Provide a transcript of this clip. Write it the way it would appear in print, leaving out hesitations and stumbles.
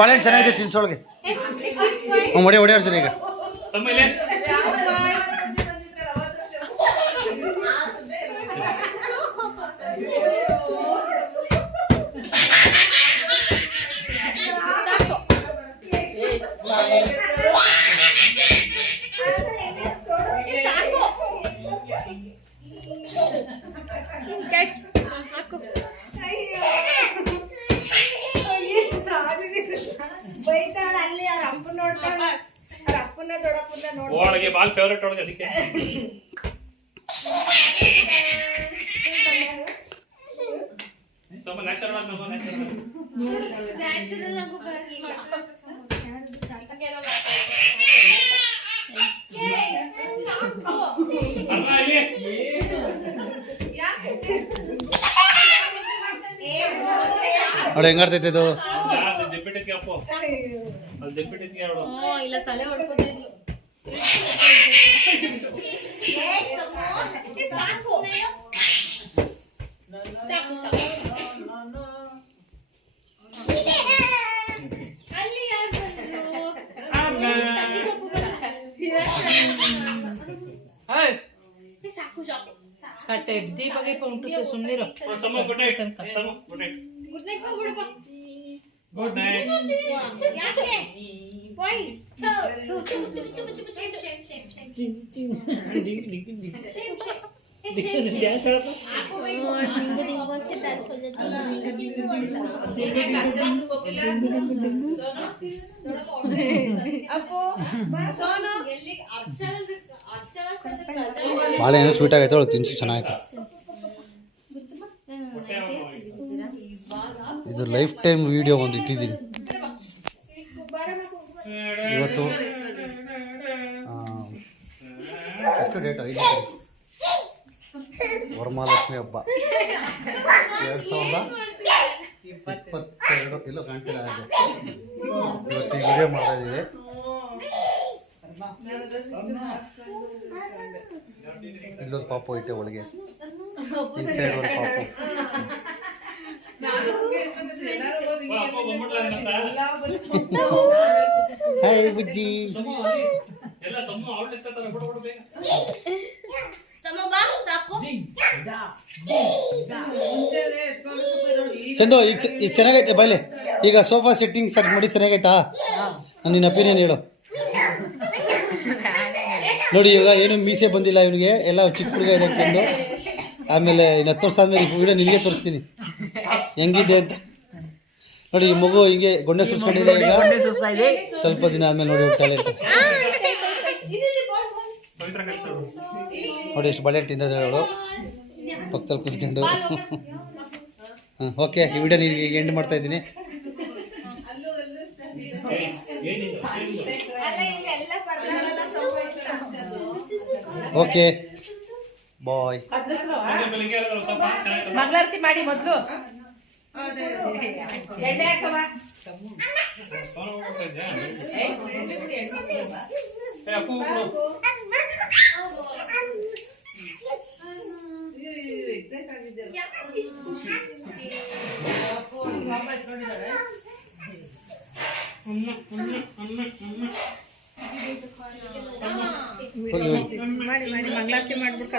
ಬಾಳೆಹಣ್ಣು ಚೆನ್ನಾಗಿದೆ ತಿನ್ಸೋಳಿಗೆ ಹೊಡೆ ಹೊಡೆಯೋರ್ಸರಿ ಈಗ ಒಳಗೆ ಬಾಲ್ ಫೇವರೇಟ್ ಒಳಗೆ ಅದಕ್ಕೆ ಸಮ ನ್ಯಾಚುರಲ್ ಆಗಿ ನಮ್ಮ ನ್ಯಾಚುರಲ್ ಆಗು ಬರಲಿಲ್ಲ ನೋಡಿ ಹೆಂಗಾಡ್ತೈತೆ ಇದು ಇಲ್ಲ ತಲೆ ಹೊಡ್ಕೋತಿದ್ಲು ದೀಪಗೆ ಉಂಟು ಸುಮ್ಮನಿರು ಗುಡ್ ನೈಟ್ ಬಾಳೆಹಣ್ಣು ಸ್ವೀಟ್ ಆಗೈತೆ ಅವಳು ತಿನ್ಸಿ ಚೆನ್ನಾಗೈತೆ ಇದು ಲೈಫ್ ಟೈಮ್ ವಿಡಿಯೋ ಒಂದು ಇಟ್ಟಿದ್ದೀನಿ ಇವತ್ತು ಎಷ್ಟು ಡೇಟ್ 5 ವರಮಹಾಲಕ್ಷ್ಮಿ ಹಬ್ಬ 2022 ಎಲ್ಲೋ ಕಾಣ್ತಿಲ್ಲ ಇವತ್ತು ವಿಡಿಯೋ ಮಾಡ್ತಾ ಇದ್ದೀವಿ ಇಲ್ಲೊಂದು ಪಾಪು ಐತೆ ಒಳಗೆ ಈ ಸೈಡ್ ಒಂದು ಪಾಪು ಹಾಯ್ ಬುಜ್ಜಿ ಚಂದು ಈಗ ಚೆನ್ನಾಗೈತೆ ಬಾಯ್ಲೆ ಈಗ ಸೋಫಾ ಸೆಟ್ಟಿಂಗ್ ಸೆಟ್ ಮಾಡಿ ಚೆನ್ನಾಗೈತಾ ನಿನ್ನ ಒಪಿನಿಯನ್ ಹೇಳು ನೋಡಿ ಈಗ ಏನು ಮೀಸೆ ಬಂದಿಲ್ಲ ಇವನಿಗೆ ಎಲ್ಲ ಚಿಕ್ಕ ಹುಡುಗ ಇದೆ ಚಂದು ಆಮೇಲೆ ಇನ್ನು 10 ವರ್ಷ ಆದಮೇಲೆ ವಿಡಿಯೋ ನಿನಗೆ ತೋರಿಸ್ತೀನಿ ಹೆಂಗಿದೆ ಅಂತ ನೋಡಿ ಈ ಮಗು ಹಿಂಗೆ ಗೊಣ್ಣೆ ಸುರಿಸ್ಕೊಂಡಿದೆ ಈಗ ಸ್ವಲ್ಪ ದಿನ ಆದಮೇಲೆ ನೋಡಿ ಟ್ಯಾಲೆಂಟ್ ನೋಡಿ ಎಷ್ಟು ಬಾಳೆಹಣ್ಣು ತಿಂದಿದ್ದಾಳೆ ಅವಳು ಪಕ್ಕದಲ್ಲಿ ಕೂತ್ಕೊಂಡು ಓಕೆ ಈ ವಿಡಿಯೋ ನಿನಗೆ ಎಂಡ್ ಮಾಡ್ತಾ ಇದ್ದೀನಿ ಓಕೆ ಬಾಯ್ ಮಂಗಳಾರತಿ ಮಾಡಿ ಮೊದಲು ಎಣ್ಣೆ ಹಾಕವಾ ಮಾಡಿ ಮಂಗಳಾರತಿ ಮಾಡ್ಬಿಟ್ಟು